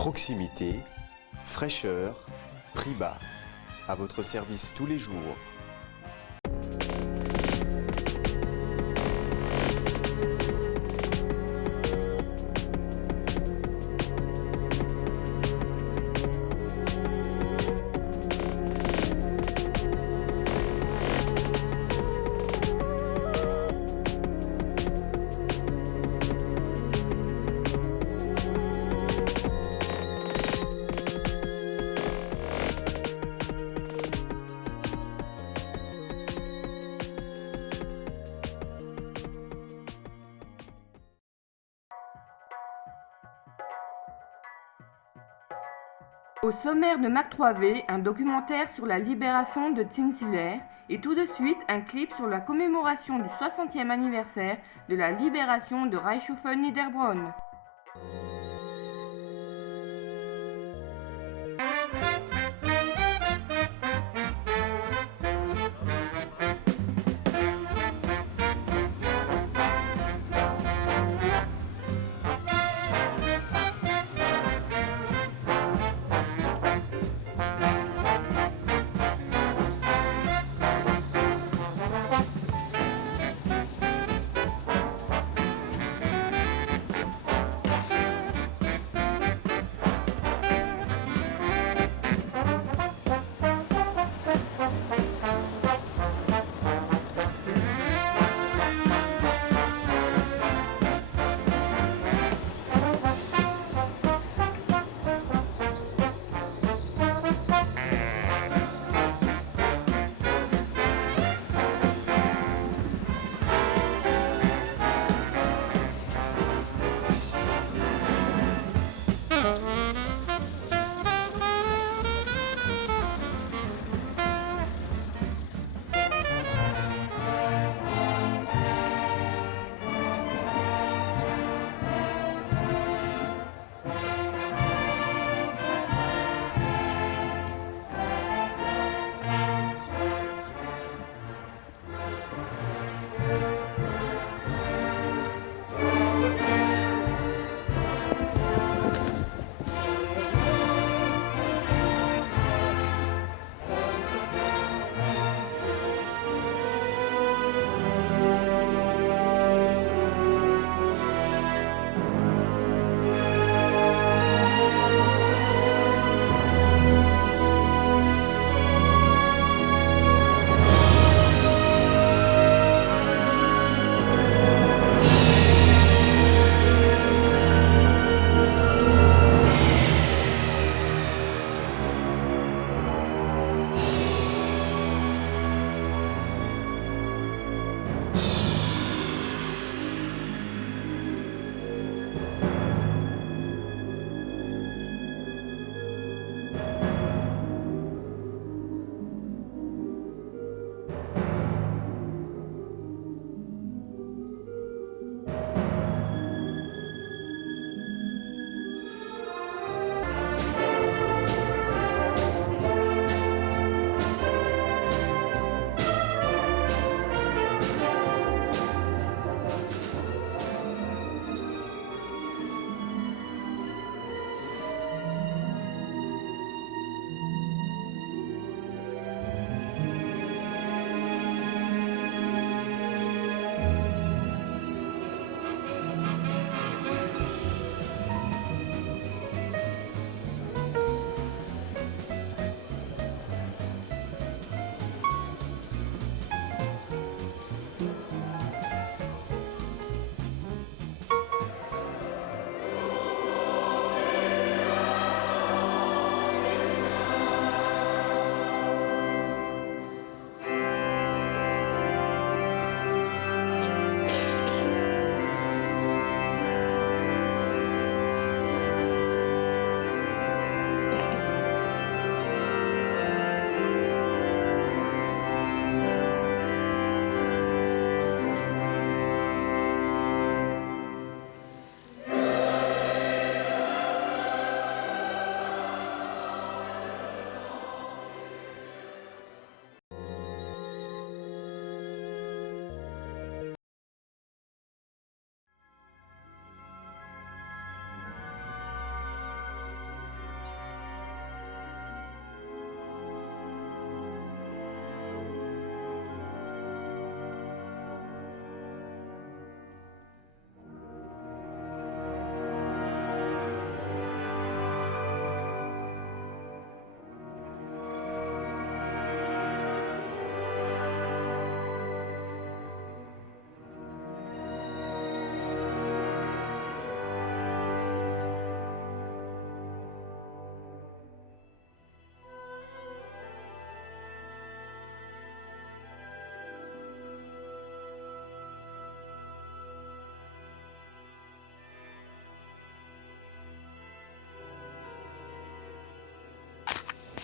Proximité, fraîcheur, prix bas. À votre service tous les jours. Au sommaire de Mac 3V, un documentaire sur la libération de Tinziller et tout de suite un clip sur la commémoration du 60e anniversaire de la libération de Reichshofen-Niederbronn.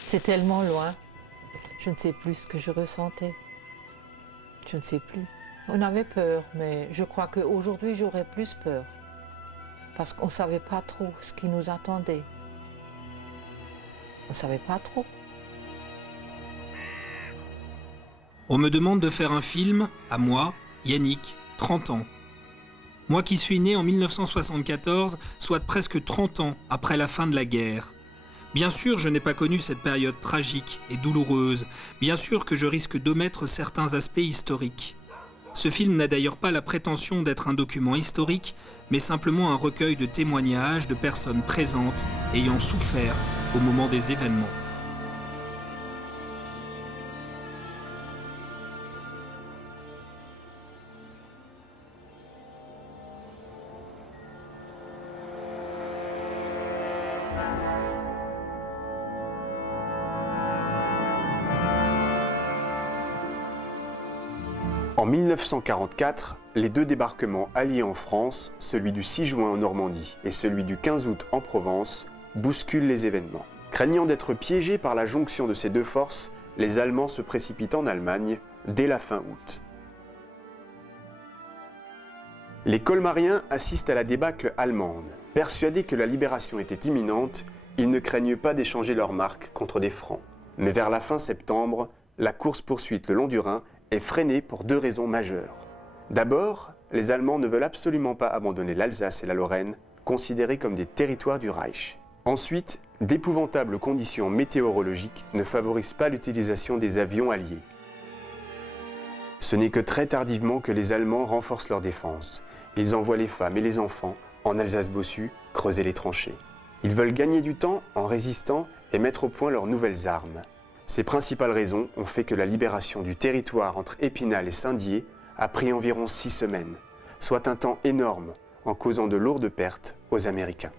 C'est tellement loin. Je ne sais plus ce que je ressentais. Je ne sais plus. On avait peur, mais je crois qu'aujourd'hui, j'aurais plus peur. Parce qu'on ne savait pas trop ce qui nous attendait. On ne savait pas trop. On me demande de faire un film, à moi, Yannick, 30 ans. Moi qui suis né en 1974, soit presque 30 ans après la fin de la guerre. Bien sûr, je n'ai pas connu cette période tragique et douloureuse. Bien sûr que je risque d'omettre certains aspects historiques. Ce film n'a d'ailleurs pas la prétention d'être un document historique, mais simplement un recueil de témoignages de personnes présentes ayant souffert au moment des événements. En 1944, les deux débarquements alliés en France, celui du 6 juin en Normandie et celui du 15 août en Provence, bousculent les événements. Craignant d'être piégés par la jonction de ces deux forces, les Allemands se précipitent en Allemagne dès la fin août. Les colmariens assistent à la débâcle allemande. Persuadés que la libération était imminente, ils ne craignent pas d'échanger leurs marques contre des francs. Mais vers la fin septembre, la course-poursuite le long du Rhin est freinée pour deux raisons majeures. D'abord, les Allemands ne veulent absolument pas abandonner l'Alsace et la Lorraine, considérés comme des territoires du Reich. Ensuite, d'épouvantables conditions météorologiques ne favorisent pas l'utilisation des avions alliés. Ce n'est que très tardivement que les Allemands renforcent leur défense. Ils envoient les femmes et les enfants en Alsace-Bossu creuser les tranchées. Ils veulent gagner du temps en résistant et mettre au point leurs nouvelles armes. Ces principales raisons ont fait que la libération du territoire entre Épinal et Saint-Dié a pris environ 6 semaines, soit un temps énorme en causant de lourdes pertes aux Américains.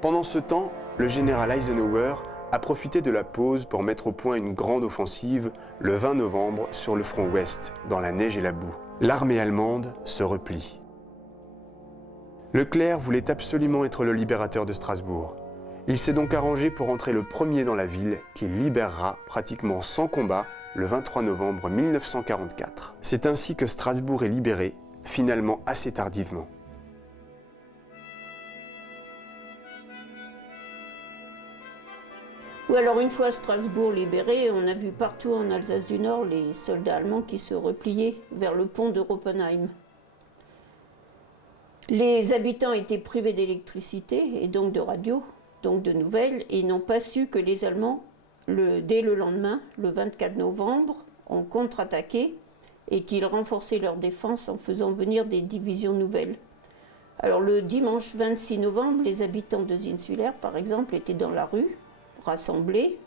Pendant ce temps, le général Eisenhower a profité de la pause pour mettre au point une grande offensive le 20 novembre sur le front ouest, dans la neige et la boue. L'armée allemande se replie. Leclerc voulait absolument être le libérateur de Strasbourg. Il s'est donc arrangé pour entrer le premier dans la ville qu'il libérera pratiquement sans combat le 23 novembre 1944. C'est ainsi que Strasbourg est libéré, finalement assez tardivement. Oui, alors une fois Strasbourg libéré, on a vu partout en Alsace du Nord les soldats allemands qui se repliaient vers le pont de Roppenheim. Les habitants étaient privés d'électricité et donc de radio, donc de nouvelles, et ils n'ont pas su que les Allemands, dès le lendemain, le 24 novembre, ont contre-attaqué et qu'ils renforçaient leur défense en faisant venir des divisions nouvelles. Alors le dimanche 26 novembre, les habitants de Zinswiller, par exemple, étaient dans la rue, rassemblés,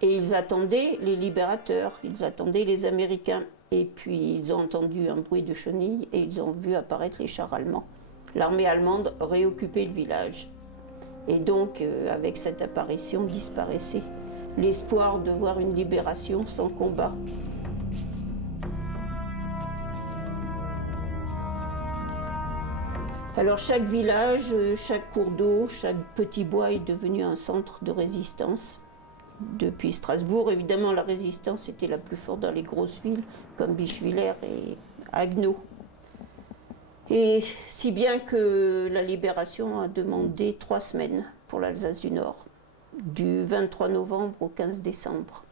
et ils attendaient les libérateurs, ils attendaient les Américains. Et puis ils ont entendu un bruit de chenilles et ils ont vu apparaître les chars allemands. L'armée allemande réoccupait le village. Et donc, avec cette apparition, disparaissait l'espoir de voir une libération sans combat. Alors chaque village, chaque cours d'eau, chaque petit bois est devenu un centre de résistance. Depuis Strasbourg, évidemment, la résistance était la plus forte dans les grosses villes, comme Bischwiller et Haguenau. Et si bien que la libération a demandé 3 semaines pour l'Alsace du Nord, du 23 novembre au 15 décembre.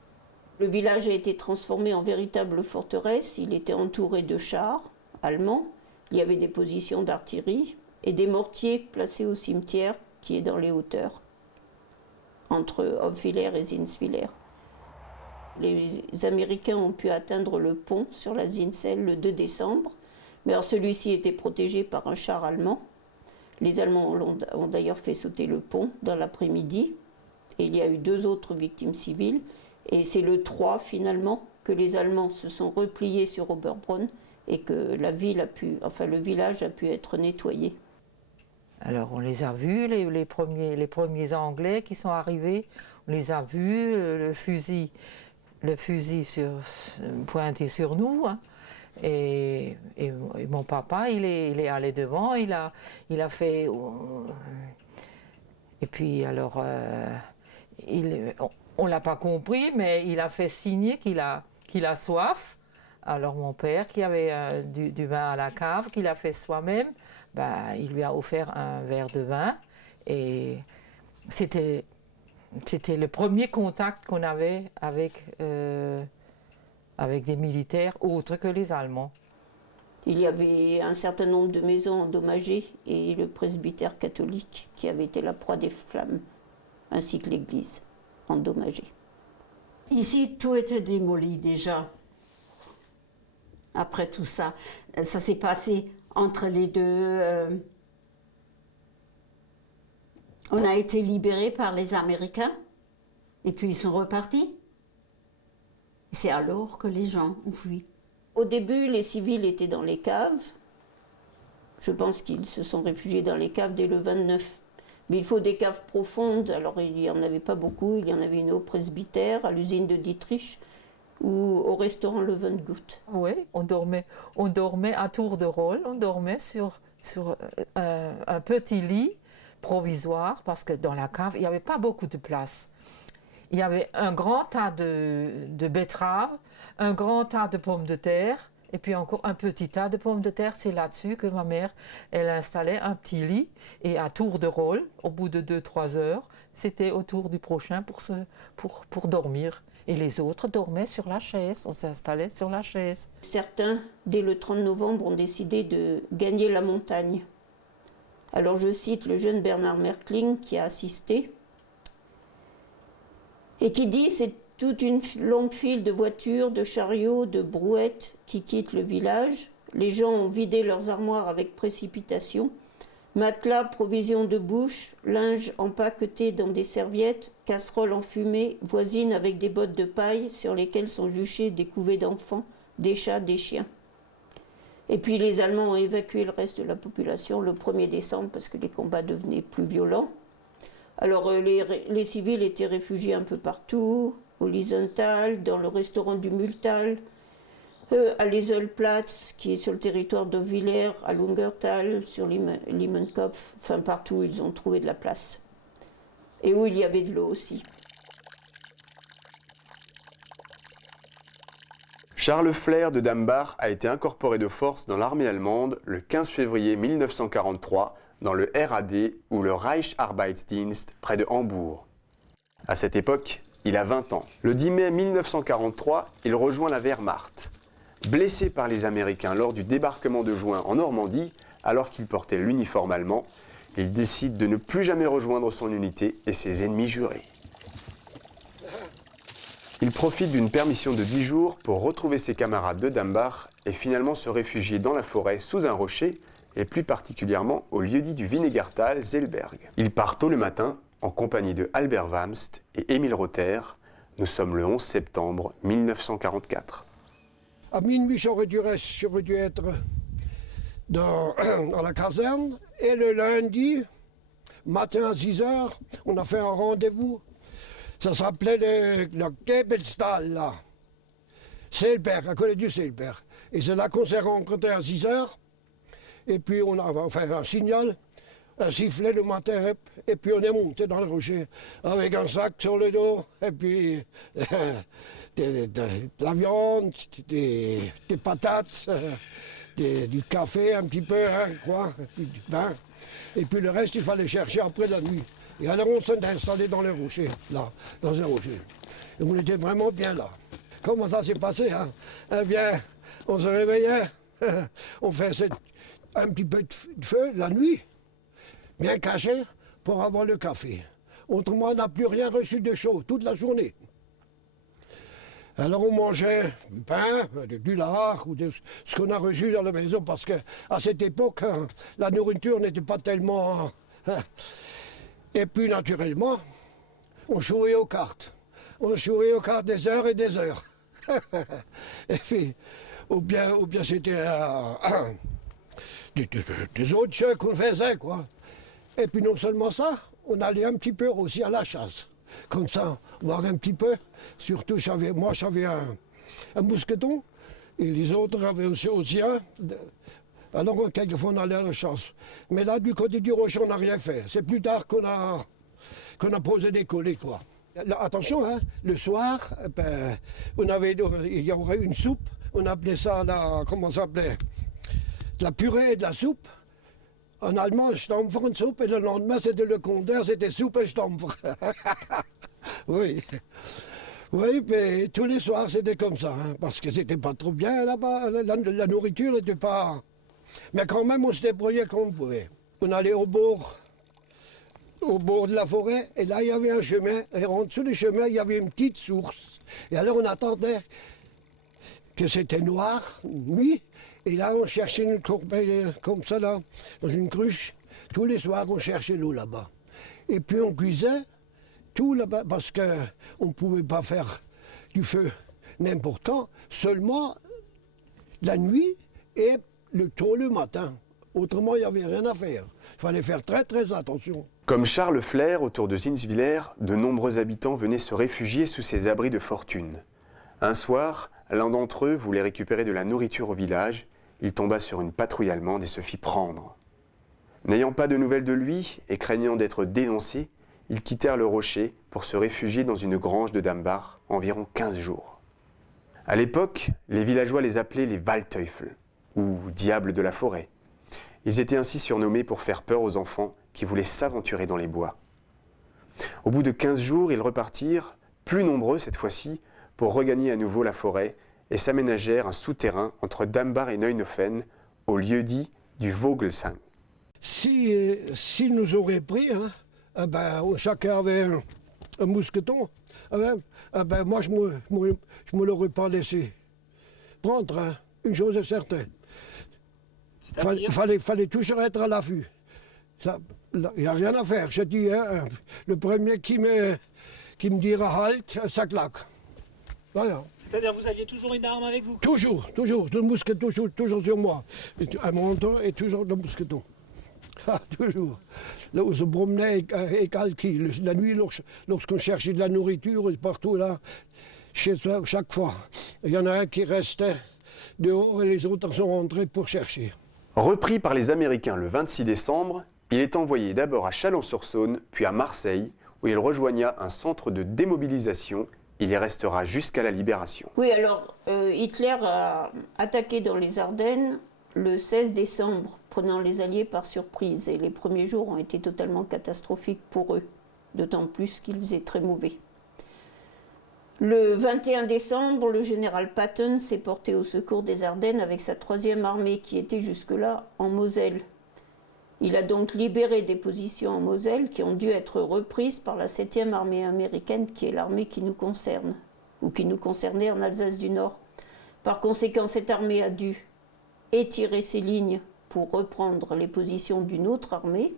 Le village a été transformé en véritable forteresse, il était entouré de chars allemands, il y avait des positions d'artillerie et des mortiers placés au cimetière qui est dans les hauteurs, entre Hopfwiller et Zinswiller. Les Américains ont pu atteindre le pont sur la Zinsel le 2 décembre, mais celui-ci était protégé par un char allemand. Les Allemands ont d'ailleurs fait sauter le pont dans l'après-midi, et il y a eu 2 autres victimes civiles, et c'est le 3 finalement que les Allemands se sont repliés sur Oberbrunn et que le village a pu être nettoyé. Alors on les a vus, les premiers Anglais qui sont arrivés, on les a vus, le fusil pointé sur nous, hein. Et mon papa, il est allé devant, il a fait... Et puis alors, on ne l'a pas compris, mais il a fait signer qu'il a soif. Alors mon père, qui avait du vin à la cave, qu'il a fait soi-même, il lui a offert un verre de vin. Et c'était le premier contact qu'on avait avec des militaires autres que les Allemands. Il y avait un certain nombre de maisons endommagées et le presbytère catholique qui avait été la proie des flammes, ainsi que l'église endommagée. Ici, tout était démoli déjà. Après tout ça, ça s'est passé entre les deux. On a été libérés par les Américains et puis ils sont repartis. C'est alors que les gens ont fui. Au début, les civils étaient dans les caves. Je pense qu'ils se sont réfugiés dans les caves dès le 29. Mais il faut des caves profondes. Alors il n'y en avait pas beaucoup. Il y en avait une au presbytère, à l'usine de Dietrich ou au restaurant Le Vengout. Oui, on dormait à tour de rôle. On dormait sur un petit lit provisoire parce que dans la cave, il n'y avait pas beaucoup de place. Il y avait un grand tas de betteraves, un grand tas de pommes de terre, et puis encore un petit tas de pommes de terre. C'est là-dessus que ma mère, elle installait un petit lit, et à tour de rôle, au bout de 2-3 heures, c'était au tour du prochain pour dormir. Et les autres dormaient sur la chaise, on s'installait sur la chaise. Certains, dès le 30 novembre, ont décidé de gagner la montagne. Alors je cite le jeune Bernard Merkling qui a assisté, et qui dit « C'est toute une longue file de voitures, de chariots, de brouettes qui quittent le village. Les gens ont vidé leurs armoires avec précipitation. Matelas, provisions de bouche, linge empaqueté dans des serviettes, casseroles enfumées, voisines avec des bottes de paille sur lesquelles sont juchés des couvées d'enfants, des chats, des chiens. » Et puis les Allemands ont évacué le reste de la population le 1er décembre parce que les combats devenaient plus violents. Alors les civils étaient réfugiés un peu partout, au Liesenthal, dans le restaurant du Mühltal, à l'Eselplatz, qui est sur le territoire de Villers, à Lungertal, sur Liemenkopf, enfin partout où ils ont trouvé de la place. Et où il y avait de l'eau aussi. Charles Flair de Dambach a été incorporé de force dans l'armée allemande le 15 février 1943 dans le RAD ou le Reicharbeitsdienst près de Hambourg. À cette époque, il a 20 ans. Le 10 mai 1943, il rejoint la Wehrmacht. Blessé par les Américains lors du débarquement de juin en Normandie, alors qu'il portait l'uniforme allemand, il décide de ne plus jamais rejoindre son unité et ses ennemis jurés. Il profite d'une permission de 10 jours pour retrouver ses camarades de Dambach et finalement se réfugier dans la forêt sous un rocher, et plus particulièrement au lieu-dit du Vinegartal, Zellberg. Il part tôt le matin en compagnie de Albert Wamst et Émile Rother. Nous sommes le 11 septembre 1944. À minuit, j'aurais dû être dans la caserne. Et le lundi, matin à 6 h, on a fait un rendez-vous. Ça s'appelait le Gebelstal, là. Zellberg, à côté du Zellberg. Et c'est là qu'on s'est rencontrés à 6 h. Et puis on a fait un signal, un sifflet le matin, et puis on est monté dans le rocher avec un sac sur le dos, et puis de la viande, des patates, du café un petit peu, hein, quoi, et puis du pain. Et puis le reste, il fallait chercher après la nuit. Et alors on s'est installé dans le rocher, là, dans un rocher. Et on était vraiment bien là. Comment ça s'est passé, hein? Eh bien, on se réveillait, on faisait un petit peu de feu la nuit, bien caché, pour avoir le café. Autrement, on n'a plus rien reçu de chaud toute la journée. Alors on mangeait du pain, du lard, ou de ce qu'on a reçu dans la maison, parce qu'à cette époque, hein, la nourriture n'était pas tellement... Et puis naturellement, on jouait aux cartes. On jouait aux cartes des heures et des heures. Et puis, ou bien c'était... des autres jeux qu'on faisait, quoi. Et puis non seulement ça, on allait un petit peu aussi à la chasse. Comme ça, voir un petit peu. Surtout, moi j'avais un mousqueton, et les autres avaient aussi un. Alors quelquefois on allait à la chasse. Mais là, du côté du rocher, on n'a rien fait. C'est plus tard qu'on a qu'on a posé des collets, quoi. Là, attention, hein, le soir, ben, il y aurait une soupe, on appelait ça, comment ça s'appelait, de la purée et de la soupe. En allemand, Stampfersuppe, et le lendemain, c'était le contraire, c'était soupe et Stampfer. Oui. Oui, mais tous les soirs, c'était comme ça, hein, parce que c'était pas trop bien là-bas, la nourriture n'était pas... Mais quand même, on se débrouillait comme on pouvait. On allait au bord de la forêt, et là, il y avait un chemin, et en dessous du chemin, il y avait une petite source. Et alors, on attendait que c'était noir, nuit, et là, on cherchait une corbeille comme ça, là, dans une cruche. Tous les soirs, on cherchait l'eau là-bas. Et puis, on cuisait tout là-bas, parce qu'on ne pouvait pas faire du feu n'importe quand, seulement la nuit et tôt le matin. Autrement, il n'y avait rien à faire. Il fallait faire très, très attention. Comme Charles Flair, autour de Zinswiller, de nombreux habitants venaient se réfugier sous ces abris de fortune. Un soir, l'un d'entre eux voulait récupérer de la nourriture au village. Il tomba sur une patrouille allemande et se fit prendre. N'ayant pas de nouvelles de lui et craignant d'être dénoncés, ils quittèrent le rocher pour se réfugier dans une grange de Dambach environ 15 jours. À l'époque, les villageois les appelaient les Waldteufel, ou diables de la forêt. Ils étaient ainsi surnommés pour faire peur aux enfants qui voulaient s'aventurer dans les bois. Au bout de 15 jours, ils repartirent, plus nombreux cette fois-ci, pour regagner à nouveau la forêt et s'aménagèrent un souterrain entre Dambach et Neuenhofen, au lieu-dit du Vogelsang. Si nous auraient pris, hein, ben, chacun avait un mousqueton, ben, moi je me l'aurais pas laissé prendre, hein. Une chose est certaine. Fallait toujours être à l'affût. Il n'y a rien à faire. Je dis, hein, le premier qui me dira halt, ça claque. Voilà. C'est-à-dire vous aviez toujours une arme avec vous? Toujours, le mousqueton toujours sur moi. Un menton et toujours le mousqueton. Ah, toujours. Là, on se promenait égal qui. La nuit, lorsqu'on cherchait de la nourriture, partout là, chez soi, chaque fois. Il y en a un qui restait dehors et les autres sont rentrés pour chercher. Repris par les Américains le 26 décembre, il est envoyé d'abord à Chalon-sur-Saône, puis à Marseille, où il rejoigna un centre de démobilisation. Il y restera jusqu'à la libération. Oui, alors Hitler a attaqué dans les Ardennes le 16 décembre, prenant les Alliés par surprise. Et les premiers jours ont été totalement catastrophiques pour eux, d'autant plus qu'il faisait très mauvais. Le 21 décembre, le général Patton s'est porté au secours des Ardennes avec sa 3e armée qui était jusque-là en Moselle. Il a donc libéré des positions en Moselle qui ont dû être reprises par la 7e armée américaine, qui est l'armée qui nous concerne, ou qui nous concernait en Alsace du Nord. Par conséquent, cette armée a dû étirer ses lignes pour reprendre les positions d'une autre armée,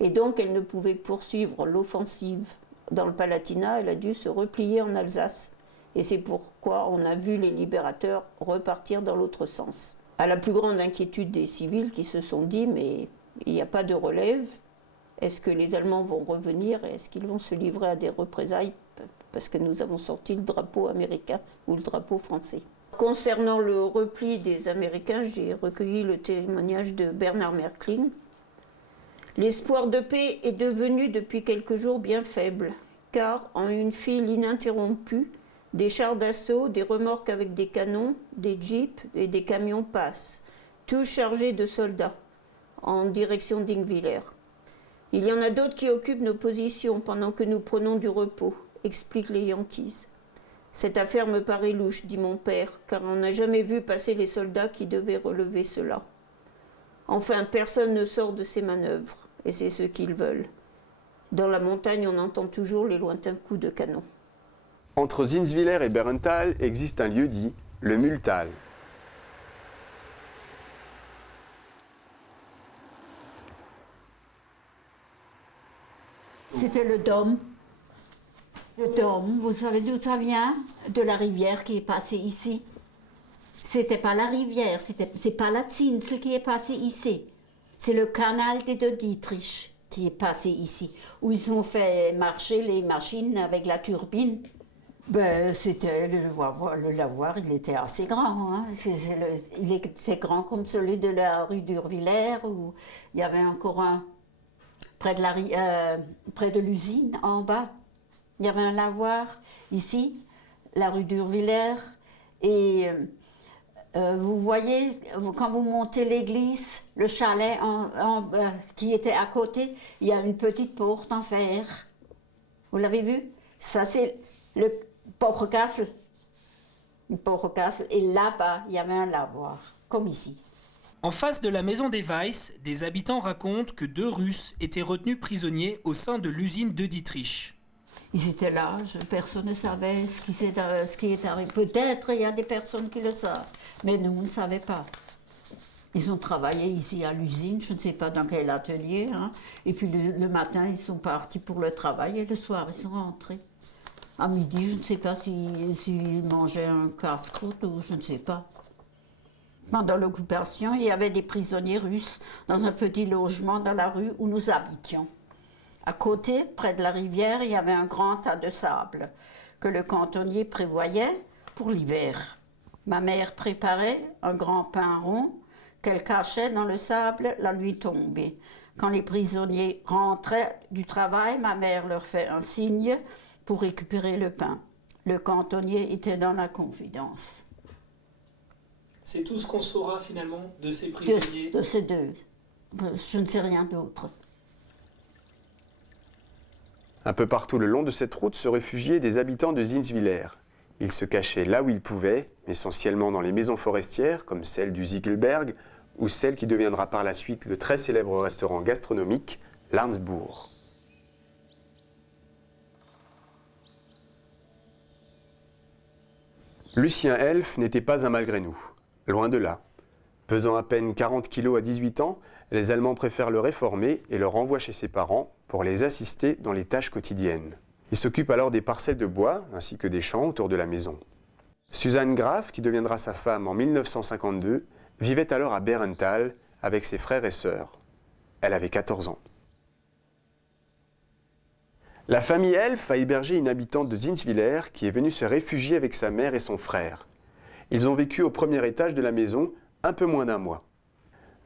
et donc elle ne pouvait poursuivre l'offensive dans le Palatinat, elle a dû se replier en Alsace. Et c'est pourquoi on a vu les libérateurs repartir dans l'autre sens. À la plus grande inquiétude des civils qui se sont dit, mais il n'y a pas de relève, est-ce que les Allemands vont revenir et est-ce qu'ils vont se livrer à des représailles parce que nous avons sorti le drapeau américain ou le drapeau français. Concernant le repli des Américains, j'ai recueilli le témoignage de Bernard Merklin. L'espoir de paix est devenu depuis quelques jours bien faible, car en une file ininterrompue, des chars d'assaut, des remorques avec des canons, des jeeps et des camions passent, tous chargés de soldats, en direction d'Ingwiller. Il y en a d'autres qui occupent nos positions pendant que nous prenons du repos, expliquent les Yankees. Cette affaire me paraît louche, dit mon père, car on n'a jamais vu passer les soldats qui devaient relever cela. Enfin, personne ne sort de ces manœuvres, et c'est ce qu'ils veulent. Dans la montagne, on entend toujours les lointains coups de canon. Entre Zinswiller et Bärental existe un lieu-dit, le Mühltal. C'était le Dôme. Le Dôme, vous savez d'où ça vient? De la rivière qui est passée ici. C'était pas la rivière, c'est pas la Zinsel qui est passée ici. C'est le canal des deux Dietrich qui est passé ici, où ils ont fait marcher les machines avec la turbine. Ben, c'était le lavoir, il était assez grand. Hein. Il était grand comme celui de la rue d'Urvillers, où il y avait encore près de l'usine, en bas. Il y avait un lavoir ici, la rue d'Urvillers. Et vous voyez, quand vous montez l'église, le chalet qui était à côté, il y a une petite porte en fer. Vous l'avez vu? Ça, c'est le Port-Castle. Et là-bas, il y avait un lavoir, comme ici. En face de la maison des Weiss, des habitants racontent que 2 Russes étaient retenus prisonniers au sein de l'usine de Dietrich. Ils étaient là, personne ne savait ce qui est arrivé. Peut-être il y a des personnes qui le savent, mais nous, on ne savait pas. Ils ont travaillé ici à l'usine, je ne sais pas dans quel atelier. Hein. Et puis le matin, ils sont partis pour le travail et le soir, ils sont rentrés. À midi, je ne sais pas s'ils mangeaient un casse-croûte ou je ne sais pas. Pendant l'occupation, il y avait des prisonniers russes dans un petit logement dans la rue où nous habitions. À côté, près de la rivière, il y avait un grand tas de sable que le cantonnier prévoyait pour l'hiver. Ma mère préparait un grand pain rond qu'elle cachait dans le sable la nuit tombée. Quand les prisonniers rentraient du travail, ma mère leur fait un signe pour récupérer le pain. Le cantonnier était dans la confidence. C'est tout ce qu'on saura finalement de ces prisonniers? De ces 2. Je ne sais rien d'autre. Un peu partout le long de cette route se réfugiaient des habitants de Zinswiller. Ils se cachaient là où ils pouvaient, essentiellement dans les maisons forestières, comme celle du Ziegelberg, ou celle qui deviendra par la suite le très célèbre restaurant gastronomique, l'Arnsbourg. Lucien Elf n'était pas un malgré nous, loin de là. Pesant à peine 40 kilos à 18 ans, les Allemands préfèrent le réformer et le renvoient chez ses parents pour les assister dans les tâches quotidiennes. Il s'occupe alors des parcelles de bois ainsi que des champs autour de la maison. Suzanne Graf, qui deviendra sa femme en 1952, vivait alors à Bärental avec ses frères et sœurs. Elle avait 14 ans. La famille Elf a hébergé une habitante de Zinswiller qui est venue se réfugier avec sa mère et son frère. Ils ont vécu au premier étage de la maison un peu moins d'1 mois.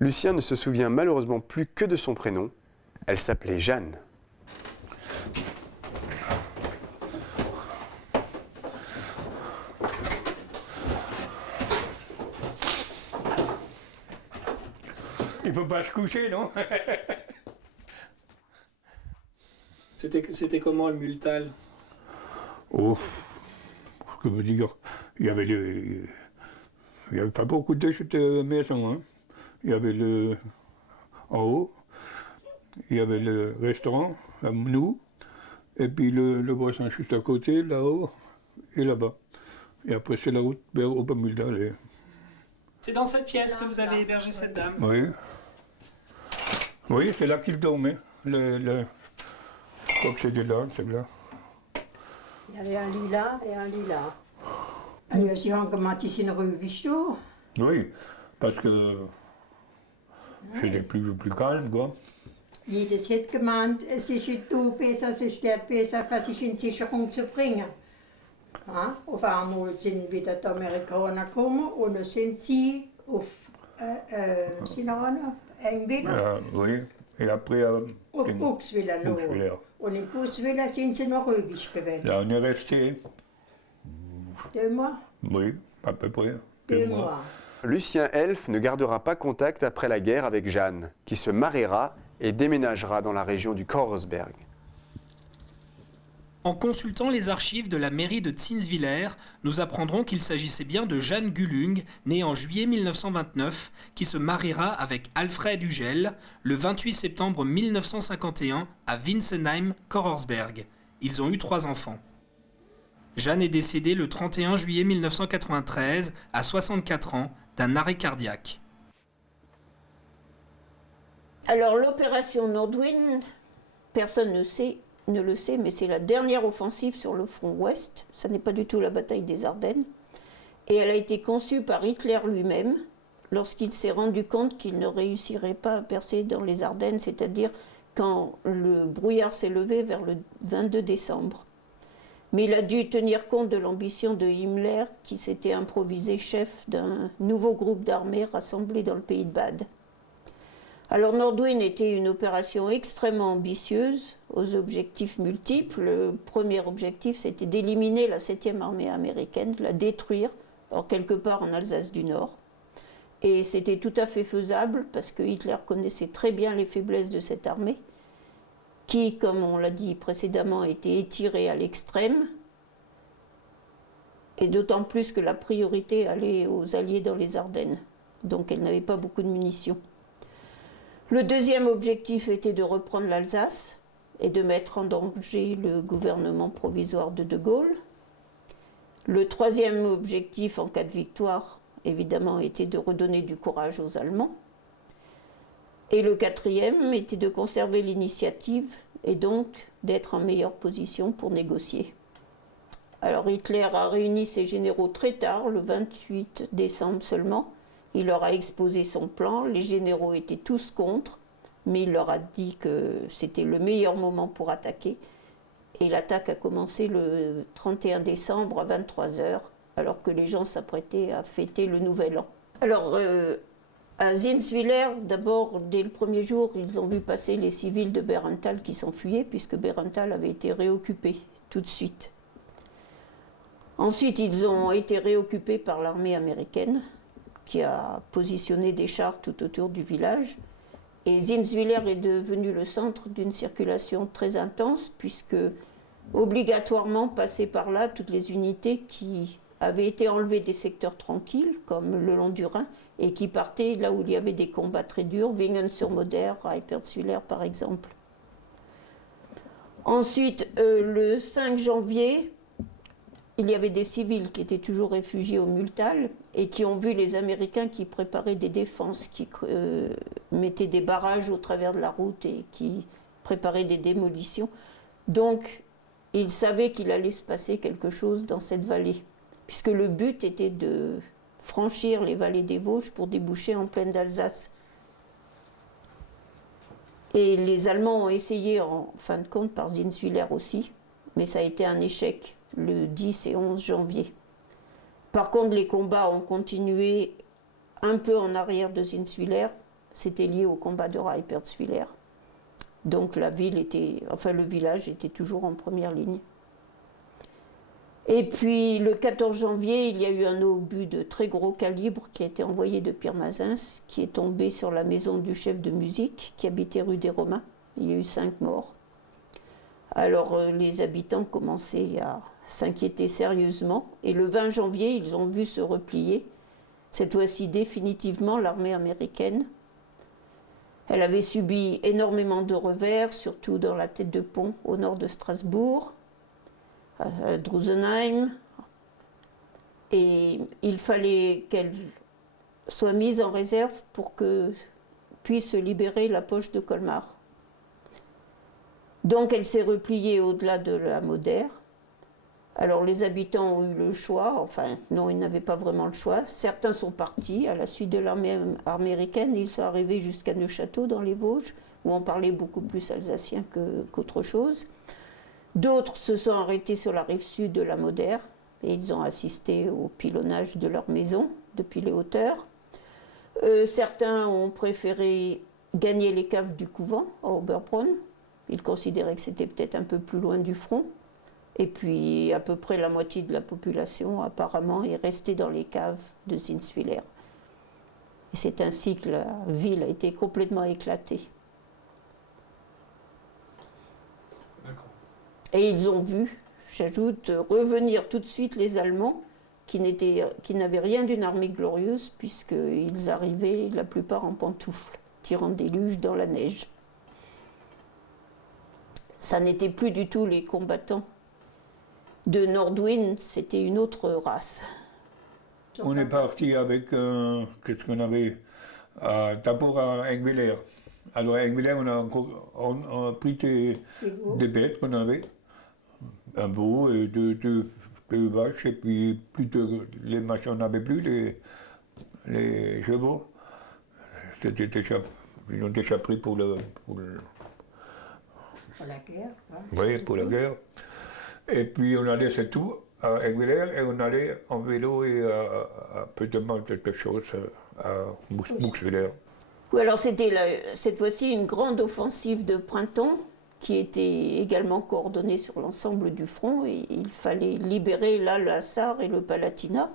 Lucien ne se souvient malheureusement plus que de son prénom. Elle s'appelait Jeanne. Il ne faut pas se coucher, non? C'était comment le Multal? Oh, ce que veut dire, il y avait pas beaucoup de cette maison. Hein. Il y avait en haut, il y avait le restaurant, nous, et puis le voisin juste à côté, là-haut et là-bas. Et après, c'est la route vers Obermühltal. C'est dans cette pièce que vous avez hébergé cette dame? Oui. Oui, c'est là qu'il dormait. Je crois que c'était là, c'est là. Il y avait un lit là et un lit là. En Sie haben gemeint, Sie sind ruhig, du? Oui, parce que c'était plus calme, quoi. Jedes hat gemeint, es ist du besser, es ist der besser, sich in Sicherung zu bringen. Ja? Auf einmal sind wieder die Amerikaner gekommen und dann sind sie auf Engwiller. Ja, oui, et après... Auf Buxwiller noch. Buxwiller. Und in Buxwiller sind sie noch ruhig gewesen. Là, on est resté, 2 mois? oui, à peu près. 2 mois. Lucien Elf ne gardera pas contact après la guerre avec Jeanne, qui se mariera et déménagera dans la région du Korsberg. En consultant les archives de la mairie de Zinswiller, nous apprendrons qu'il s'agissait bien de Jeanne Gullung, née en juillet 1929, qui se mariera avec Alfred Ugel le 28 septembre 1951 à Winsenheim-Korsberg. Ils ont eu 3 enfants. Jeanne est décédée le 31 juillet 1993 à 64 ans d'un arrêt cardiaque. Alors l'opération Nordwind, personne ne le sait, mais c'est la dernière offensive sur le front ouest. Ça n'est pas du tout la bataille des Ardennes. Et elle a été conçue par Hitler lui-même lorsqu'il s'est rendu compte qu'il ne réussirait pas à percer dans les Ardennes, c'est-à-dire quand le brouillard s'est levé vers le 22 décembre. Mais il a dû tenir compte de l'ambition de Himmler, qui s'était improvisé chef d'un nouveau groupe d'armées rassemblé dans le pays de Bade. Alors Nordwin était une opération extrêmement ambitieuse, aux objectifs multiples. Le premier objectif, c'était d'éliminer la 7e armée américaine, de la détruire, alors quelque part en Alsace du Nord. Et c'était tout à fait faisable, parce que Hitler connaissait très bien les faiblesses de cette armée, qui, comme on l'a dit précédemment, était étirée à l'extrême, et d'autant plus que la priorité allait aux Alliés dans les Ardennes, donc elle n'avait pas beaucoup de munitions. Le deuxième objectif était de reprendre l'Alsace et de mettre en danger le gouvernement provisoire de De Gaulle. Le troisième objectif, en cas de victoire, évidemment, était de redonner du courage aux Allemands. Et le quatrième était de conserver l'initiative et donc d'être en meilleure position pour négocier. Alors Hitler a réuni ses généraux très tard, le 28 décembre seulement. Il leur a exposé son plan, les généraux étaient tous contre, mais il leur a dit que c'était le meilleur moment pour attaquer. Et l'attaque a commencé le 31 décembre à 23h, alors que les gens s'apprêtaient à fêter le Nouvel An. Alors, à Zinswiller, d'abord, dès le premier jour, ils ont vu passer les civils de Bärenthal qui s'enfuyaient, puisque Bärenthal avait été réoccupé tout de suite. Ensuite, ils ont été réoccupés par l'armée américaine, qui a positionné des chars tout autour du village. Et Zinswiller est devenu le centre d'une circulation très intense, puisque obligatoirement passaient par là toutes les unités qui avaient été enlevées des secteurs tranquilles, comme le long du Rhin, et qui partaient là où il y avait des combats très durs, Wingen-sur-Moder, Reipertswiller par exemple. Ensuite, le 5 janvier, il y avait des civils qui étaient toujours réfugiés au Multal et qui ont vu les Américains qui préparaient des défenses, qui mettaient des barrages au travers de la route et qui préparaient des démolitions. Donc, ils savaient qu'il allait se passer quelque chose dans cette vallée, puisque le but était de franchir les vallées des Vosges pour déboucher en plaine d'Alsace. Et les Allemands ont essayé, en fin de compte, par Zinswiller aussi, mais ça a été un échec le 10 et 11 janvier. Par contre, les combats ont continué un peu en arrière de Zinswiller. C'était lié au combat de Reipertswiller. Donc la ville était, enfin le village était toujours en première ligne. Et puis le 14 janvier, il y a eu un obus de très gros calibre qui a été envoyé de Pirmasens, qui est tombé sur la maison du chef de musique qui habitait rue des Romains. Il y a eu 5 morts. Alors les habitants commençaient à s'inquiéter sérieusement et le 20 janvier, ils ont vu se replier, cette fois-ci définitivement, l'armée américaine. Elle avait subi énormément de revers, surtout dans la tête de pont au nord de Strasbourg, à Drusenheim, et il fallait qu'elle soit mise en réserve pour que puisse libérer la poche de Colmar. Donc elle s'est repliée au-delà de la Moder. Alors les habitants ont eu le choix, enfin non, ils n'avaient pas vraiment le choix. Certains sont partis à la suite de l'armée américaine, ils sont arrivés jusqu'à Neufchâteau dans les Vosges, où on parlait beaucoup plus alsacien qu'autre chose. D'autres se sont arrêtés sur la rive sud de la Moder et ils ont assisté au pilonnage de leur maison depuis les hauteurs. Certains ont préféré gagner les caves du couvent à Oberbronn. Ils considéraient que c'était peut-être un peu plus loin du front. Et puis à peu près la moitié de la population apparemment est restée dans les caves de Zinswiller. Et c'est ainsi que la ville a été complètement éclatée. Et ils ont vu, j'ajoute, revenir tout de suite les Allemands qui n'avaient rien d'une armée glorieuse puisqu'ils arrivaient la plupart en pantoufles, tirant des luges dans la neige. Ça n'était plus du tout les combattants de Nordwin, c'était une autre race. On est parti avec, qu'est-ce qu'on avait, d'abord à Engwiller. Alors à Engwiller, on a pris des bêtes qu'on avait, un veau et deux vaches, et puis les machins, on n'avait plus les chevaux. C'était déjà, ils ont déjà pris pour la guerre. Hein. Oui, pour la guerre. Et puis on allait, c'est tout, à Engwiller, et on allait en vélo et à peu de quelque chose à Buxwiller. Oui, alors c'était cette fois-ci une grande offensive de printemps qui était également coordonnée sur l'ensemble du front, et il fallait libérer là la Sarre et le Palatinat.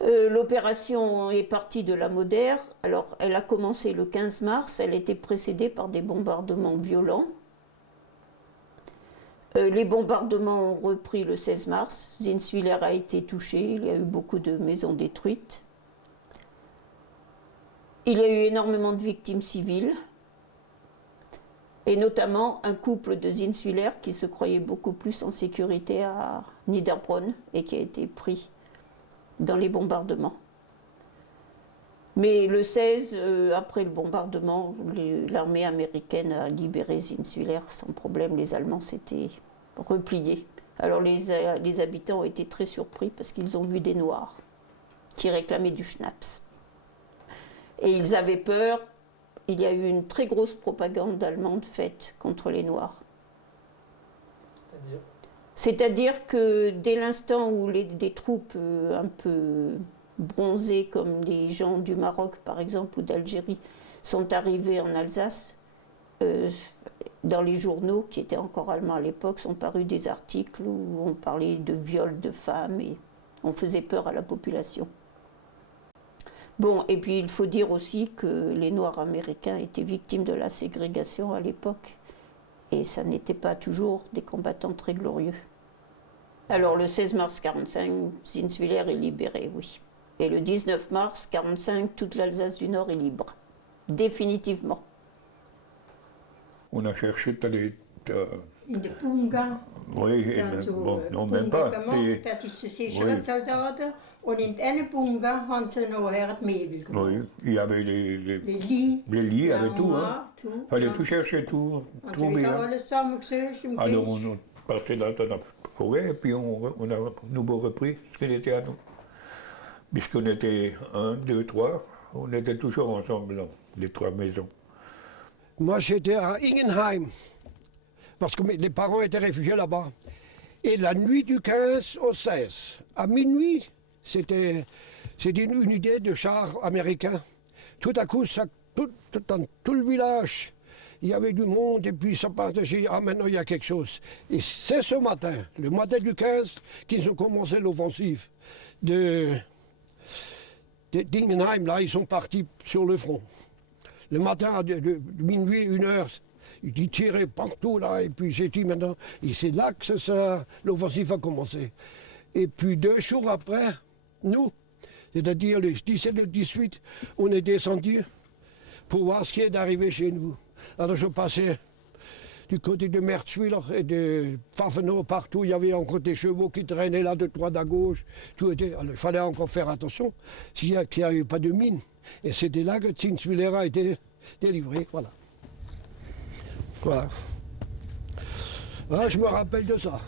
L'opération est partie de la Moder. Alors elle a commencé le 15 mars, elle était précédée par des bombardements violents. Les bombardements ont repris le 16 mars, Zinswiller a été touché, il y a eu beaucoup de maisons détruites. Il y a eu énormément de victimes civiles, et notamment un couple de Zinswiller qui se croyait beaucoup plus en sécurité à Niederbronn et qui a été pris dans les bombardements. Mais le 16, après le bombardement, l'armée américaine a libéré Zinswiller sans problème. Les Allemands s'étaient repliés. Alors les habitants ont été très surpris parce qu'ils ont vu des Noirs qui réclamaient du schnapps. Et ils avaient peur. Il y a eu une très grosse propagande allemande faite contre les Noirs. C'est-à-dire que dès l'instant où des troupes un peu bronzées, comme les gens du Maroc par exemple ou d'Algérie, sont arrivés en Alsace, dans les journaux, qui étaient encore allemands à l'époque, sont parus des articles où on parlait de viol de femmes et on faisait peur à la population. Bon, et puis il faut dire aussi que les Noirs américains étaient victimes de la ségrégation à l'époque, et ça n'était pas toujours des combattants très glorieux. Alors le 16 mars 1945, Zinswiller est libéré, oui. Et le 19 mars 1945, toute l'Alsace du Nord est libre, définitivement. On a cherché d'aller... In de Punga. Oui, Bon, non, même pas. Das ist die Sicherheitssoldaten. Und in eine Punga haben sie noch het Meubel gemacht. Oui, il y avait les lits, il y avait tout. Il fallait tout chercher, tout trouver. Alors on partait dans la forêt et puis on a nouveau repris ce qui était à nous. Puisqu'on était 1, 2, 3, on était toujours ensemble dans les 3 maisons. Moi, j'étais à Ingenheim, parce que les parents étaient réfugiés là-bas. Et la nuit du 15 au 16, à minuit, c'était une idée de char américain. Tout à coup, dans tout le village, il y avait du monde, et puis ça partait, j'ai dit, ah maintenant il y a quelque chose. Et c'est ce matin, le matin du 15, qu'ils ont commencé l'offensive d'Ingenheim. Là, ils sont partis sur le front. Le matin, de minuit, 1h, ils tiraient partout là, et puis j'ai dit maintenant, et c'est là que l'offensive a commencé. Et puis 2 jours après, nous, c'est-à-dire le 17 et le 18, on est descendu pour voir ce qui est arrivé chez nous. Alors je passais du côté de Merzwiller et de Pfaffenau, partout, il y avait encore des chevaux qui traînaient là de droite à gauche. Tout était, alors, il fallait encore faire attention qu'il n'y avait pas de mine. Et c'était là que Zinswiller a été délivré, voilà. Voilà. Voilà, je me rappelle de ça.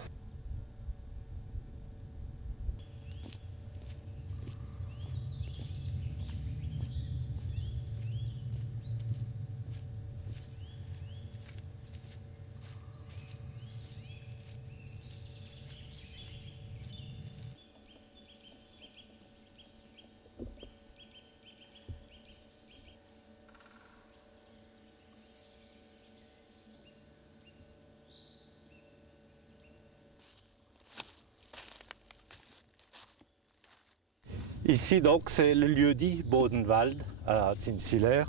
Ici, donc, c'est le lieu-dit Bodenwald à Zinswiller.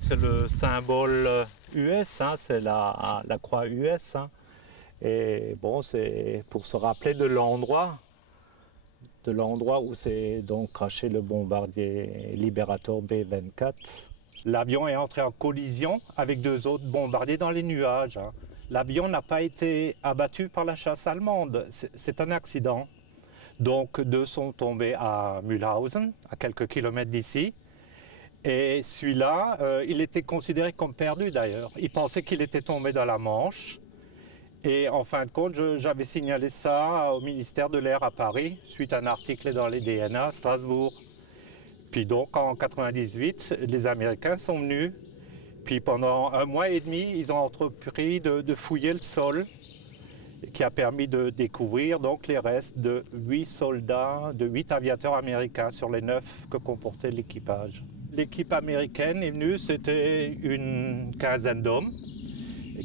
C'est le symbole US, hein, c'est la croix US. Hein. Et bon, c'est pour se rappeler de l'endroit où s'est donc craché le bombardier Liberator B-24. L'avion est entré en collision avec 2 autres bombardiers dans les nuages. Hein. L'avion n'a pas été abattu par la chasse allemande, c'est un accident. Donc 2 sont tombés à Mühlhausen, à quelques kilomètres d'ici. Et celui-là, il était considéré comme perdu d'ailleurs. Il pensait qu'il était tombé dans la Manche. Et en fin de compte, j'avais signalé ça au ministère de l'Air à Paris, suite à un article dans les DNA à Strasbourg. Puis donc en 1998, les Américains sont venus. Puis pendant 1 mois et demi, ils ont entrepris de fouiller le sol, qui a permis de découvrir donc les restes de 8 soldats, de 8 aviateurs américains sur les 9 que comportait l'équipage. l'équipe américaine est venue, c'était une quinzaine d'hommes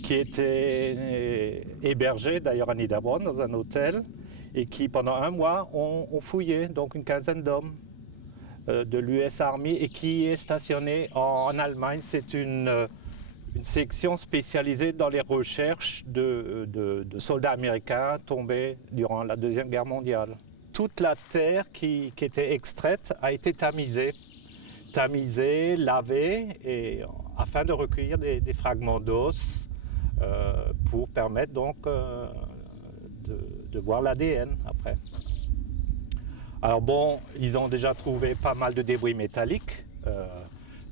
qui étaient hébergés d'ailleurs à Niederbronn dans un hôtel et qui pendant un mois ont fouillé, donc une quinzaine d'hommes de l'US Army et qui est stationnée en Allemagne. C'est une section spécialisée dans les recherches de soldats américains tombés durant la Deuxième Guerre mondiale. Toute la terre qui était extraite a été tamisée, lavée, afin de recueillir des fragments d'os pour permettre donc de voir l'ADN après. Alors bon, ils ont déjà trouvé pas mal de débris métalliques,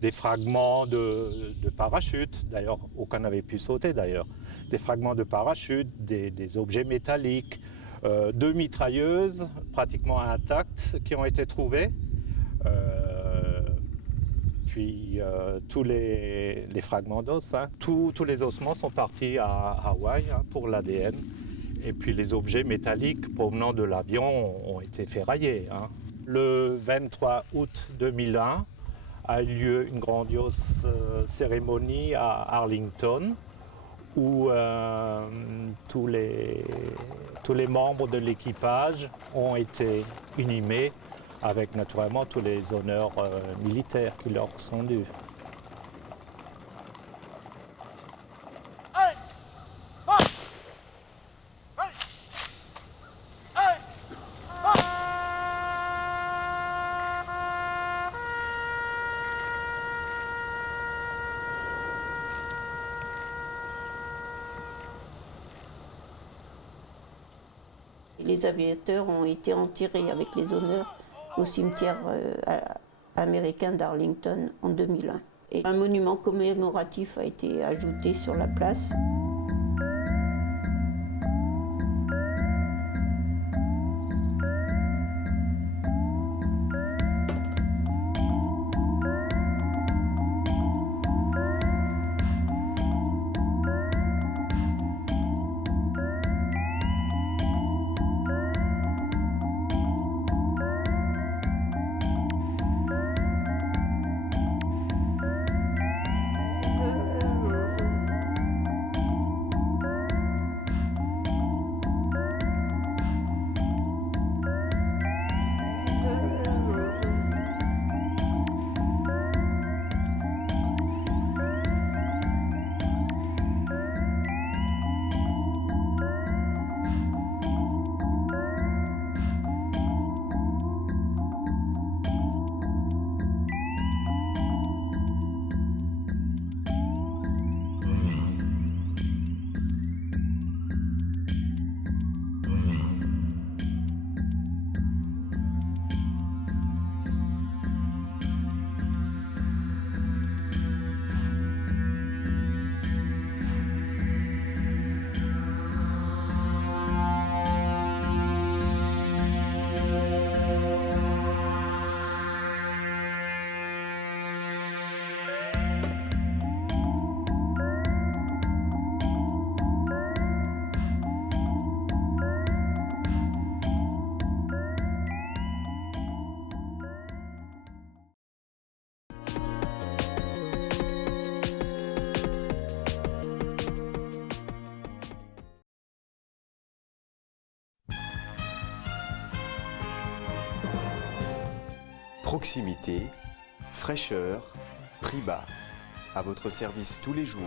des fragments de parachutes, d'ailleurs aucun n'avait pu sauter d'ailleurs, des fragments de parachutes, des objets métalliques, 2 mitrailleuses pratiquement intactes qui ont été trouvées, puis tous les fragments d'os, hein. Tous les ossements sont partis à Hawaï pour l'ADN. Et puis les objets métalliques provenant de l'avion ont été ferraillés. Le 23 août 2001 a eu lieu une grandiose cérémonie à Arlington où tous les membres de l'équipage ont été inhumés avec naturellement tous les honneurs militaires qui leur sont dus. Les aviateurs ont été enterrés avec les honneurs au cimetière américain d'Arlington en 2001. Et un monument commémoratif a été ajouté sur la place. Proximité, fraîcheur, prix bas. À votre service tous les jours.